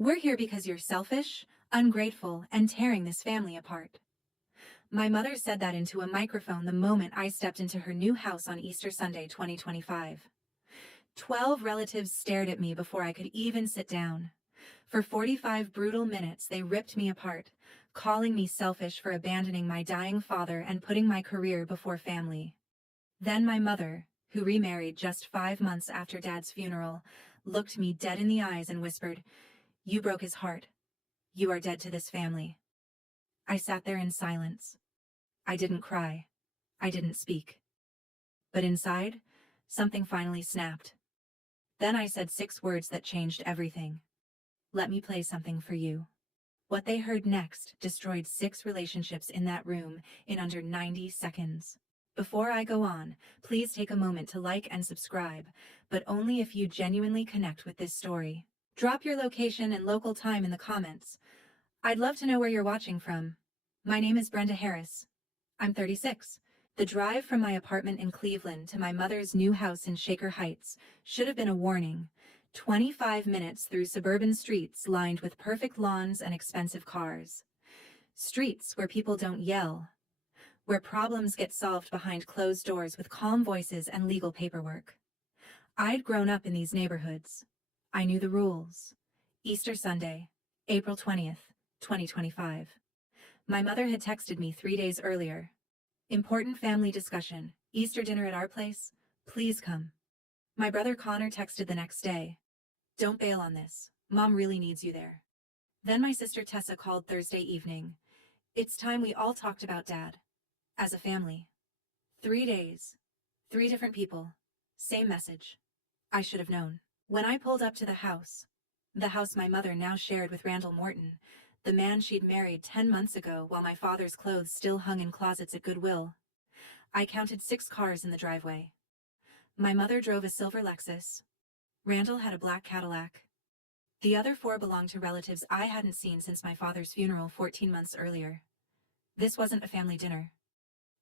We're here because you're selfish, ungrateful, and tearing this family apart. My mother said that into a microphone the moment I stepped into her new house on Easter Sunday 2025. 12 relatives stared at me before I could even sit down. For 45 brutal minutes, they ripped me apart, calling me selfish for abandoning my dying father and putting my career before family. Then my mother, who remarried just 5 months after Dad's funeral, looked me dead in the eyes and whispered, "You broke his heart. You are dead to this family." I sat there in silence. I didn't cry. I didn't speak. But inside, something finally snapped. Then I said 6 words that changed everything. "Let me play something for you." What they heard next destroyed 6 relationships in that room in under 90 seconds. Before I go on, please take a moment to like and subscribe, but only if you genuinely connect with this story. Drop your location and local time in the comments. I'd love to know where you're watching from. My name is Brenda Harris. I'm 36. The drive from my apartment in Cleveland to my mother's new house in Shaker Heights should have been a warning. 25 minutes through suburban streets lined with perfect lawns and expensive cars. Streets where people don't yell, where problems get solved behind closed doors with calm voices and legal paperwork. I'd grown up in these neighborhoods. I knew the rules. Easter Sunday, April 20th, 2025. My mother had texted me 3 days earlier. "Important family discussion. Easter dinner at our place. Please come." My brother Connor texted the next day. "Don't bail on this. Mom really needs you there." Then my sister Tessa called Thursday evening. "It's time we all talked about Dad. As a family." 3 days. 3 different people. Same message. I should have known. When I pulled up to the house my mother now shared with Randall Morton, the man she'd married 10 months ago while my father's clothes still hung in closets at Goodwill, I counted 6 cars in the driveway. My mother drove a silver Lexus. Randall had a black Cadillac. The other 4 belonged to relatives I hadn't seen since my father's funeral 14 months earlier. This wasn't a family dinner.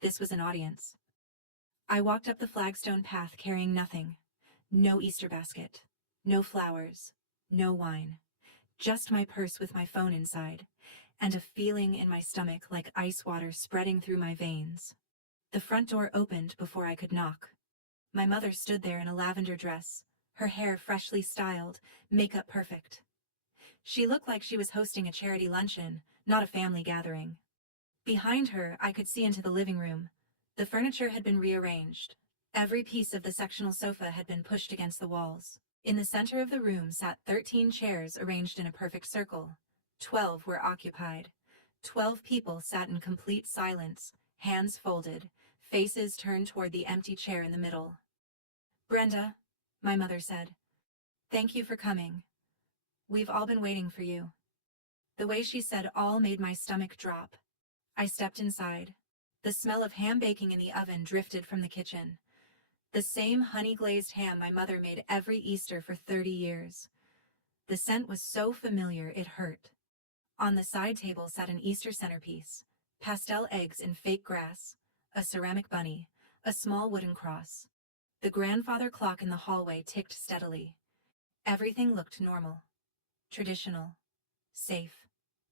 This was an audience. I walked up the flagstone path carrying nothing. No Easter basket. No flowers. No wine. Just my purse with my phone inside, and a feeling in my stomach like ice water spreading through my veins. The front door opened before I could knock. My mother stood there in a lavender dress, her hair freshly styled, makeup perfect. She looked like she was hosting a charity luncheon, not a family gathering. Behind her, I could see into the living room. The furniture had been rearranged. Every piece of the sectional sofa had been pushed against the walls. In the center of the room sat 13 chairs arranged in a perfect circle. 12 were occupied. 12 people sat in complete silence, hands folded, faces turned toward the empty chair in the middle. "Brenda," my mother said, "thank you for coming. We've all been waiting for you." The way she said all made my stomach drop. I stepped inside. The smell of ham baking in the oven drifted from the kitchen. The same honey-glazed ham my mother made every Easter for 30 years. The scent was so familiar it hurt. On the side table sat an Easter centerpiece, pastel eggs in fake grass, a ceramic bunny, a small wooden cross. The grandfather clock in the hallway ticked steadily. Everything looked normal, traditional, safe,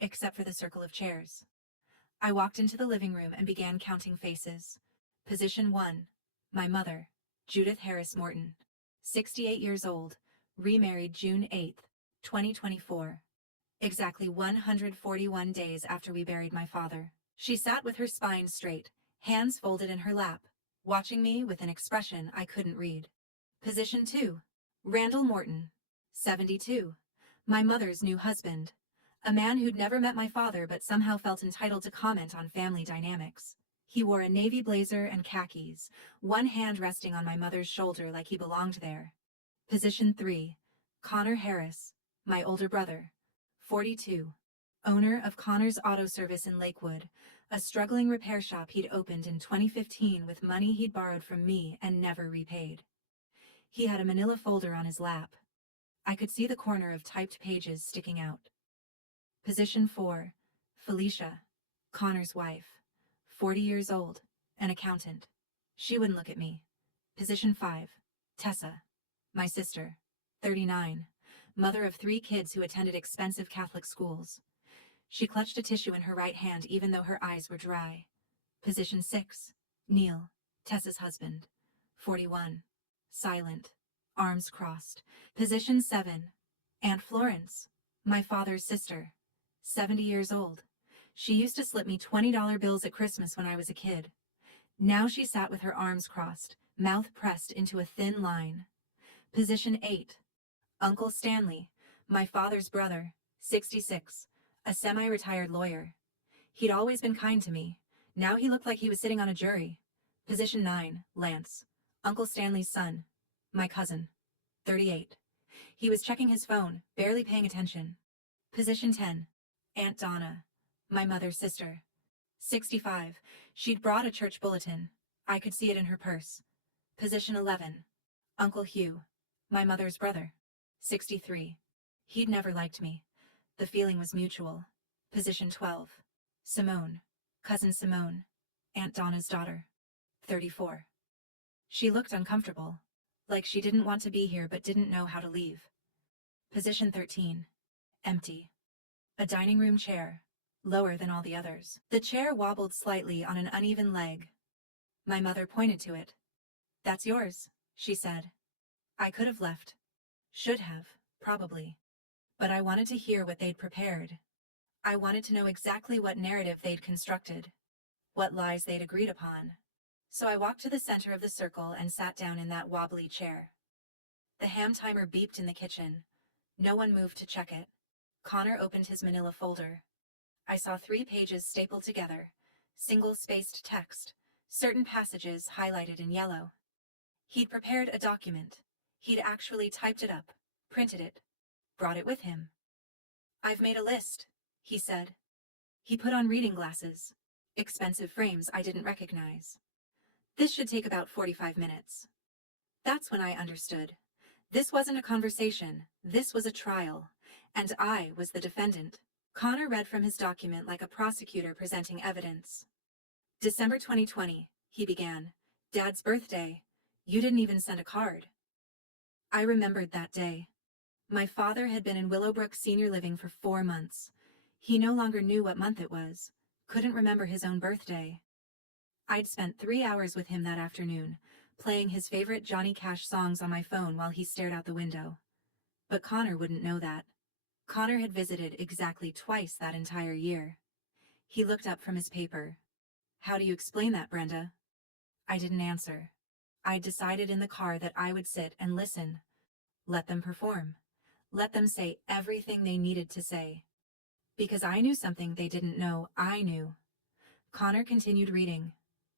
except for the circle of chairs. I walked into the living room and began counting faces. Position 1, my mother, Judith Harris Morton, 68 years old, remarried June 8, 2024. Exactly 141 days after we buried my father. She sat with her spine straight, hands folded in her lap, watching me with an expression I couldn't read. Position 2, Randall Morton, 72, my mother's new husband. A man who'd never met my father but somehow felt entitled to comment on family dynamics. He wore a navy blazer and khakis, one hand resting on my mother's shoulder like he belonged there. Position 3, Connor Harris, my older brother, 42, owner of Connor's Auto Service in Lakewood, a struggling repair shop he'd opened in 2015 with money he'd borrowed from me and never repaid. He had a manila folder on his lap. I could see the corner of typed pages sticking out. Position 4, Felicia, Connor's wife, 40 years old, an accountant. She wouldn't look at me. Position 5, Tessa, my sister, 39, mother of 3 kids who attended expensive Catholic schools. She clutched a tissue in her right hand even though her eyes were dry. Position 6. Neil, Tessa's husband. 41. Silent. Arms crossed. Position 7. Aunt Florence, my father's sister. 70 years old. She used to slip me $20 bills at Christmas when I was a kid. Now she sat with her arms crossed, mouth pressed into a thin line. Position 8. Uncle Stanley, my father's brother, 66, a semi-retired lawyer. He'd always been kind to me. Now he looked like he was sitting on a jury. Position 9. Lance, Uncle Stanley's son, my cousin, 38. He was checking his phone, barely paying attention. Position 10. Aunt Donna, my mother's sister, 65. She'd brought a church bulletin. I could see it in her purse. Position 11. Uncle Hugh, my mother's brother, 63. He'd never liked me. The feeling was mutual. Position 12. Simone, cousin Simone, Aunt Donna's daughter, 34. She looked uncomfortable, like she didn't want to be here but didn't know how to leave. Position 13. Empty. A dining room chair, lower than all the others. The chair wobbled slightly on an uneven leg. My mother pointed to it. "That's yours," she said. I could have left. Should have, probably. But I wanted to hear what they'd prepared. I wanted to know exactly what narrative they'd constructed, what lies they'd agreed upon. So I walked to the center of the circle and sat down in that wobbly chair. The ham timer beeped in the kitchen. No one moved to check it. Connor opened his manila folder. I saw 3 pages stapled together, single-spaced text, certain passages highlighted in yellow. He'd prepared a document. He'd actually typed it up, printed it, brought it with him. "I've made a list," he said. He put on reading glasses, expensive frames I didn't recognize. "This should take about 45 minutes. That's when I understood. This wasn't a conversation, this was a trial, and I was the defendant. Connor read from his document like a prosecutor presenting evidence. "December 2020, he began. "Dad's birthday. You didn't even send a card." I remembered that day. My father had been in Willowbrook Senior Living for 4 months. He no longer knew what month it was, couldn't remember his own birthday. I'd spent 3 hours with him that afternoon, playing his favorite Johnny Cash songs on my phone while he stared out the window. But Connor wouldn't know that. Connor had visited exactly twice that entire year. He looked up from his paper. "How do you explain that, Brenda?" I didn't answer. I'd decided in the car that I would sit and listen. Let them perform. Let them say everything they needed to say. Because I knew something they didn't know I knew. Connor continued reading.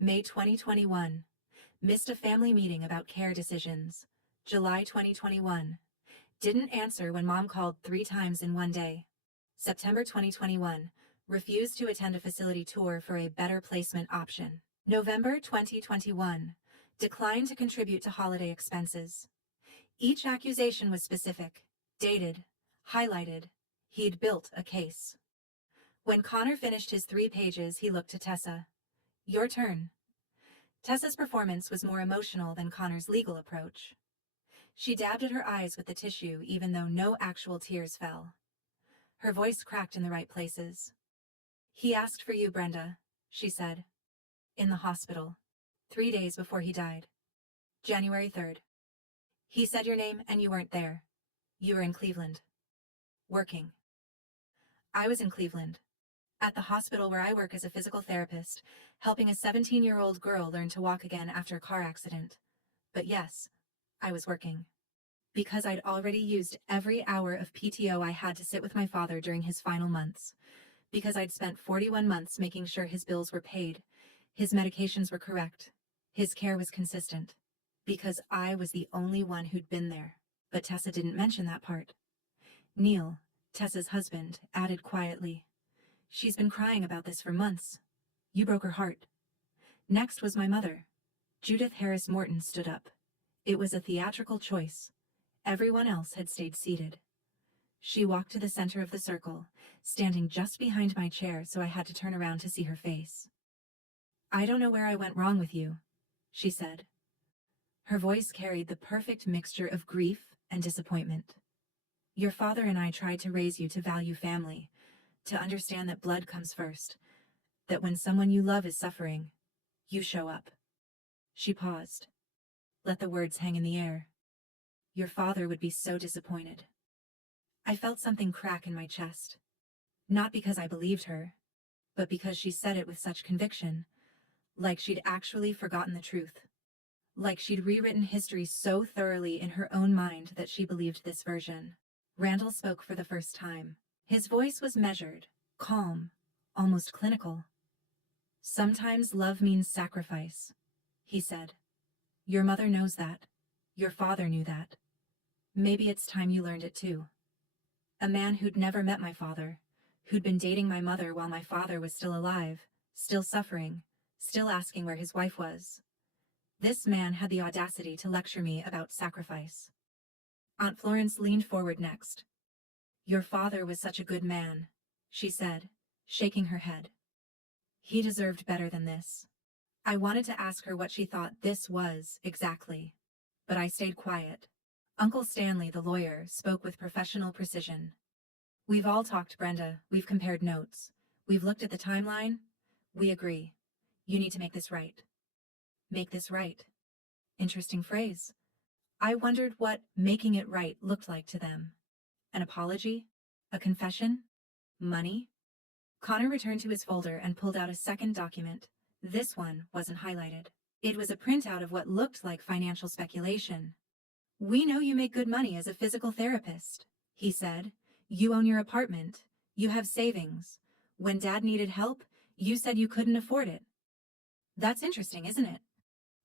May 2021. Missed a family meeting about care decisions. July 2021. Didn't answer when mom called 3 times in one day. September 2021. Refused to attend a facility tour for a better placement option. November 2021. Declined to contribute to holiday expenses. Each accusation was specific, dated, highlighted. He'd built a case. When Connor finished his 3 pages, he looked to Tessa. "Your turn." Tessa's performance was more emotional than Connor's legal approach. She dabbed at her eyes with the tissue even though no actual tears fell. Her voice cracked in the right places. "He asked for you, Brenda," she said. "In the hospital. 3 days before he died. January 3rd. He said your name and you weren't there. You were in Cleveland. Working." I was in Cleveland. At the hospital where I work as a physical therapist, helping a 17-year-old girl learn to walk again after a car accident. But yes, I was working. Because I'd already used every hour of PTO I had to sit with my father during his final months. Because I'd spent 41 months making sure his bills were paid, his medications were correct, his care was consistent. Because I was the only one who'd been there. But Tessa didn't mention that part. Neil, Tessa's husband, added quietly, "She's been crying about this for months. You broke her heart." Next was my mother. Judith Harris Morton stood up. It was a theatrical choice. Everyone else had stayed seated. She walked to the center of the circle, standing just behind my chair, so I had to turn around to see her face. "I don't know where I went wrong with you," she said. Her voice carried the perfect mixture of grief and disappointment. Your father and I tried to raise you to value family, to understand that blood comes first, that when someone you love is suffering, you show up." She paused, let the words hang in the air. "Your father would be so disappointed." I felt something crack in my chest. Not because I believed her, but because she said it with such conviction, like she'd actually forgotten the truth. Like she'd rewritten history so thoroughly in her own mind that she believed this version. Randall spoke for the first time. His voice was measured, calm, almost clinical. "Sometimes love means sacrifice," he said. "Your mother knows that. Your father knew that. Maybe it's time you learned it too." A man who'd never met my father, who'd been dating my mother while my father was still alive, still suffering, still asking where his wife was. This man had the audacity to lecture me about sacrifice. Aunt Florence leaned forward next. "Your father was such a good man," she said, shaking her head. "He deserved better than this." I wanted to ask her what she thought this was exactly, but I stayed quiet. Uncle Stanley, the lawyer, spoke with professional precision. "We've all talked, Brenda. We've compared notes. We've looked at the timeline. We agree. You need to make this right." Make this right. Interesting phrase. I wondered what making it right looked like to them. An apology? A confession? Money? Connor returned to his folder and pulled out a second document. This one wasn't highlighted. It was a printout of what looked like financial speculation. "We know you make good money as a physical therapist," he said. "You own your apartment. You have savings. When Dad needed help, you said you couldn't afford it." That's interesting, isn't it?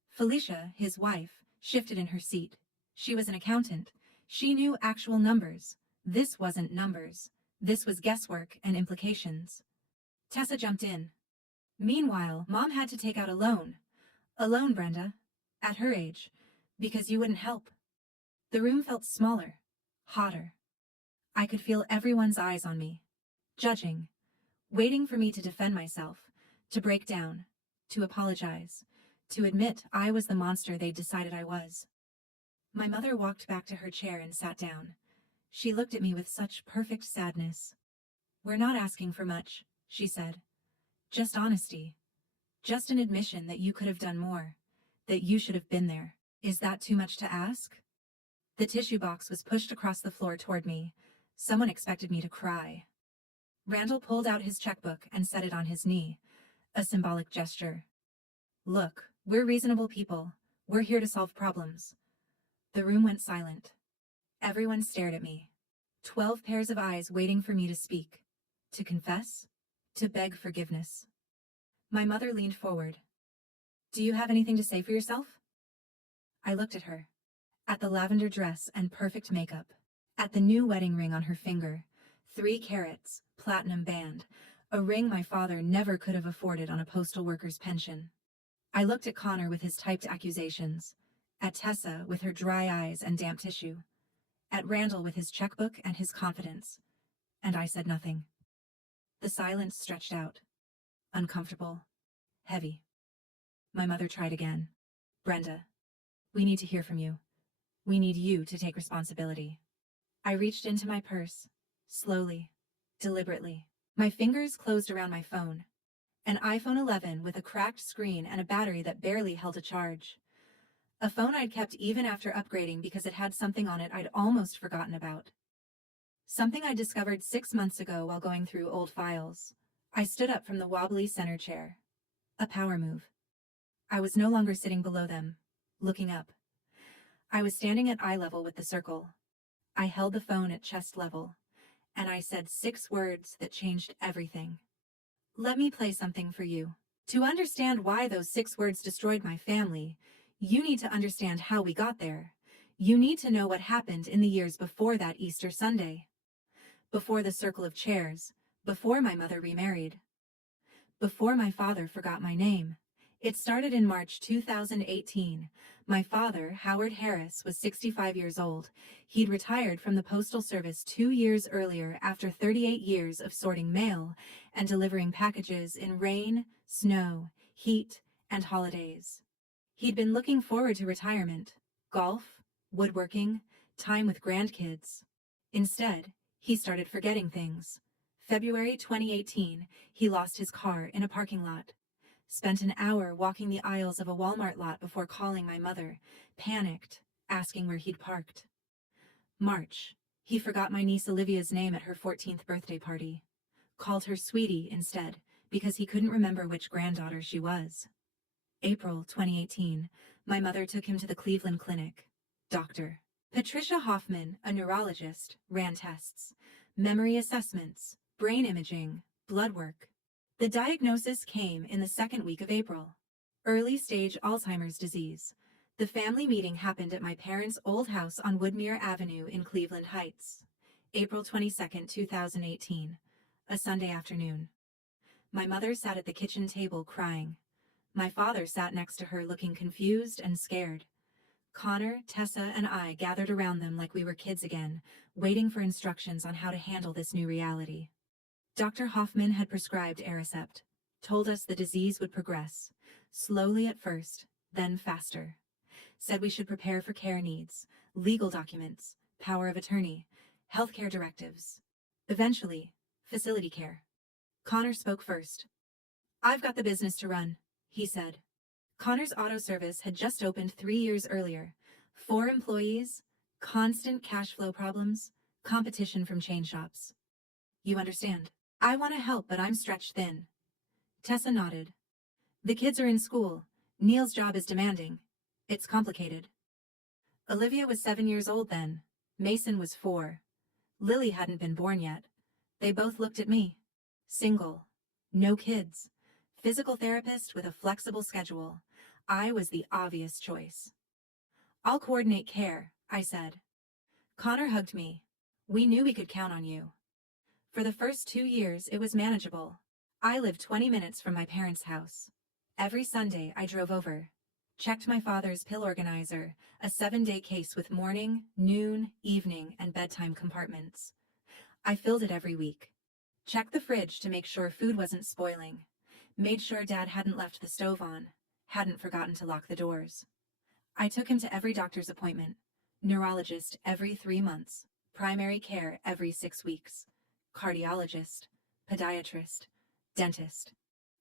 Felicia, his wife, shifted in her seat. She was an accountant. She knew actual numbers. This wasn't numbers. This was guesswork and implications. Tessa jumped in. "Meanwhile, Mom had to take out a loan. A loan, Brenda. At her age. Because you wouldn't help." The room felt smaller, hotter. I could feel everyone's eyes on me, judging, waiting for me to defend myself, to break down, to apologize, to admit I was the monster they'd decided I was. My mother walked back to her chair and sat down. She looked at me with such perfect sadness. "We're not asking for much," she said. "Just honesty. Just an admission that you could have done more, that you should have been there. Is that too much to ask?" The tissue box was pushed across the floor toward me. Someone expected me to cry. Randall pulled out his checkbook and set it on his knee, a symbolic gesture. "Look, we're reasonable people. We're here to solve problems." The room went silent. Everyone stared at me. 12 pairs of eyes waiting for me to speak, to confess, to beg forgiveness. My mother leaned forward. "Do you have anything to say for yourself?" I looked at her, at the lavender dress and perfect makeup, at the new wedding ring on her finger, 3 carats, platinum band, a ring my father never could have afforded on a postal worker's pension. I looked at Connor with his typed accusations, at Tessa with her dry eyes and damp tissue, at Randall with his checkbook and his confidence, and I said nothing. The silence stretched out, uncomfortable, heavy. My mother tried again. "Brenda, we need to hear from you. We need you to take responsibility." I reached into my purse, slowly, deliberately. My fingers closed around my phone. An iPhone 11 with a cracked screen and a battery that barely held a charge. A phone I'd kept even after upgrading because it had something on it I'd almost forgotten about. Something I discovered 6 months ago while going through old files. I stood up from the wobbly center chair. A power move. I was no longer sitting below them, looking up. I was standing at eye level with the circle. I held the phone at chest level, and I said 6 words that changed everything. Let me play something for you. To understand why those 6 words destroyed my family, you need to understand how we got there. You need to know what happened in the years before that Easter Sunday. Before the circle of chairs, before my mother remarried, before my father forgot my name. It started in March 2018. My father, Howard Harris, was 65 years old. He'd retired from the Postal Service 2 years earlier after 38 years of sorting mail and delivering packages in rain, snow, heat, and holidays. He'd been looking forward to retirement, golf, woodworking, time with grandkids. Instead, he started forgetting things. February 2018, he lost his car in a parking lot. Spent an hour walking the aisles of a Walmart lot before calling my mother, panicked, asking where he'd parked. March, he forgot my niece Olivia's name at her 14th birthday party. Called her Sweetie instead, because he couldn't remember which granddaughter she was. April 2018, my mother took him to the Cleveland Clinic. Dr. Patricia Hoffman, a neurologist, ran tests, memory assessments, brain imaging, blood work. The diagnosis came in the second week of April. Early stage Alzheimer's disease. The family meeting happened at my parents' old house on Woodmere Avenue in Cleveland Heights. April 22, 2018, a Sunday afternoon. My mother sat at the kitchen table crying. My father sat next to her looking confused and scared. Connor, Tessa, and I gathered around them like we were kids again, waiting for instructions on how to handle this new reality. Dr. Hoffman had prescribed Aricept, told us the disease would progress, slowly at first, then faster. Said we should prepare for care needs, legal documents, power of attorney, healthcare directives. Eventually, facility care. Connor spoke first. "I've got the business to run," he said. Connor's auto service had just opened 3 years earlier. 4 employees, constant cash flow problems, competition from chain shops. "You understand? I want to help, but I'm stretched thin." Tessa nodded. "The kids are in school. Neil's job is demanding. It's complicated." Olivia was 7 years old then. Mason was 4. Lily hadn't been born yet. They both looked at me. Single. No kids. Physical therapist with a flexible schedule. I was the obvious choice. "I'll coordinate care," I said. Connor hugged me. "We knew we could count on you." For the first 2 years, it was manageable. I lived 20 minutes from my parents' house. Every Sunday, I drove over. Checked my father's pill organizer, a 7-day case with morning, noon, evening, and bedtime compartments. I filled it every week. Checked the fridge to make sure food wasn't spoiling. Made sure Dad hadn't left the stove on, hadn't forgotten to lock the doors. I took him to every doctor's appointment. Neurologist every 3 months. Primary care every 6 weeks. Cardiologist, podiatrist, dentist.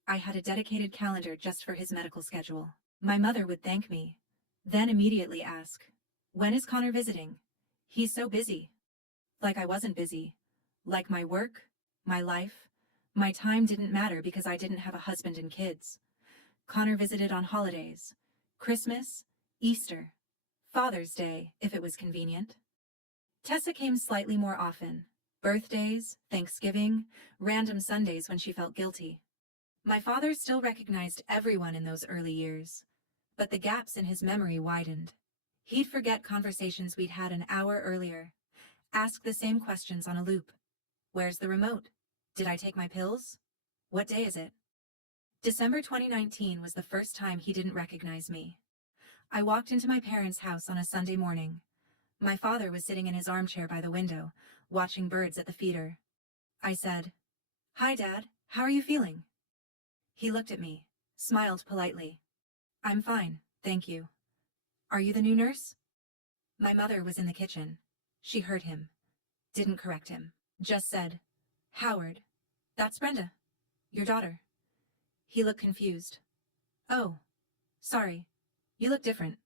I had a dedicated calendar just for his medical schedule. My mother would thank me, then immediately ask, "When is Connor visiting? He's so busy." Like I wasn't busy. Like my work, my life, my time didn't matter because I didn't have a husband and kids. Connor visited on holidays, Christmas, Easter, Father's Day, if it was convenient. Tessa came slightly more often. Birthdays, Thanksgiving, random Sundays when she felt guilty. My father still recognized everyone in those early years, but the gaps in his memory widened. He'd forget conversations we'd had an hour earlier, ask the same questions on a loop. "Where's the remote? Did I take my pills? What day is it?" December 2019 was the first time he didn't recognize me. I walked into my parents' house on a Sunday morning. My father was sitting in his armchair by the window, watching birds at the feeder. I said, "Hi, Dad. How are you feeling?" He looked at me, smiled politely. "I'm fine, thank you. Are you the new nurse?" My mother was in the kitchen. She heard him. Didn't correct him. Just said, "Howard, that's Brenda, your daughter." He looked confused. "Oh, sorry. You look different."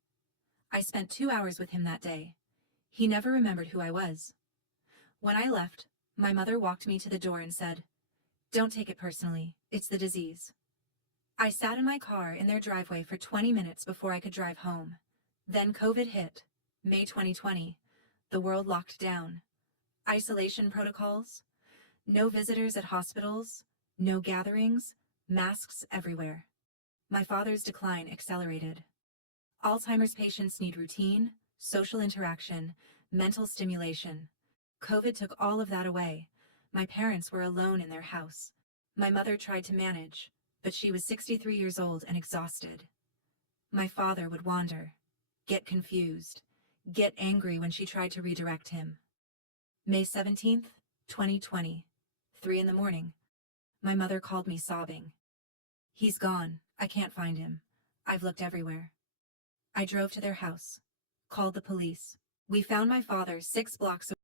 I spent 2 hours with him that day. He never remembered who I was. When I left, my mother walked me to the door and said, "Don't take it personally. It's the disease." I sat in my car in their driveway for 20 minutes before I could drive home. Then COVID hit. May 2020. The world locked down. Isolation protocols. No visitors at hospitals. No gatherings. Masks everywhere. My father's decline accelerated. Alzheimer's patients need routine, social interaction, mental stimulation. COVID took all of that away. My parents were alone in their house. My mother tried to manage, but she was 63 years old and exhausted. My father would wander, get confused, get angry when she tried to redirect him. May 17th, 2020, 3 in the morning. My mother called me sobbing. "He's gone. I can't find him. I've looked everywhere." I drove to their house, called the police. We found my father 6 blocks away.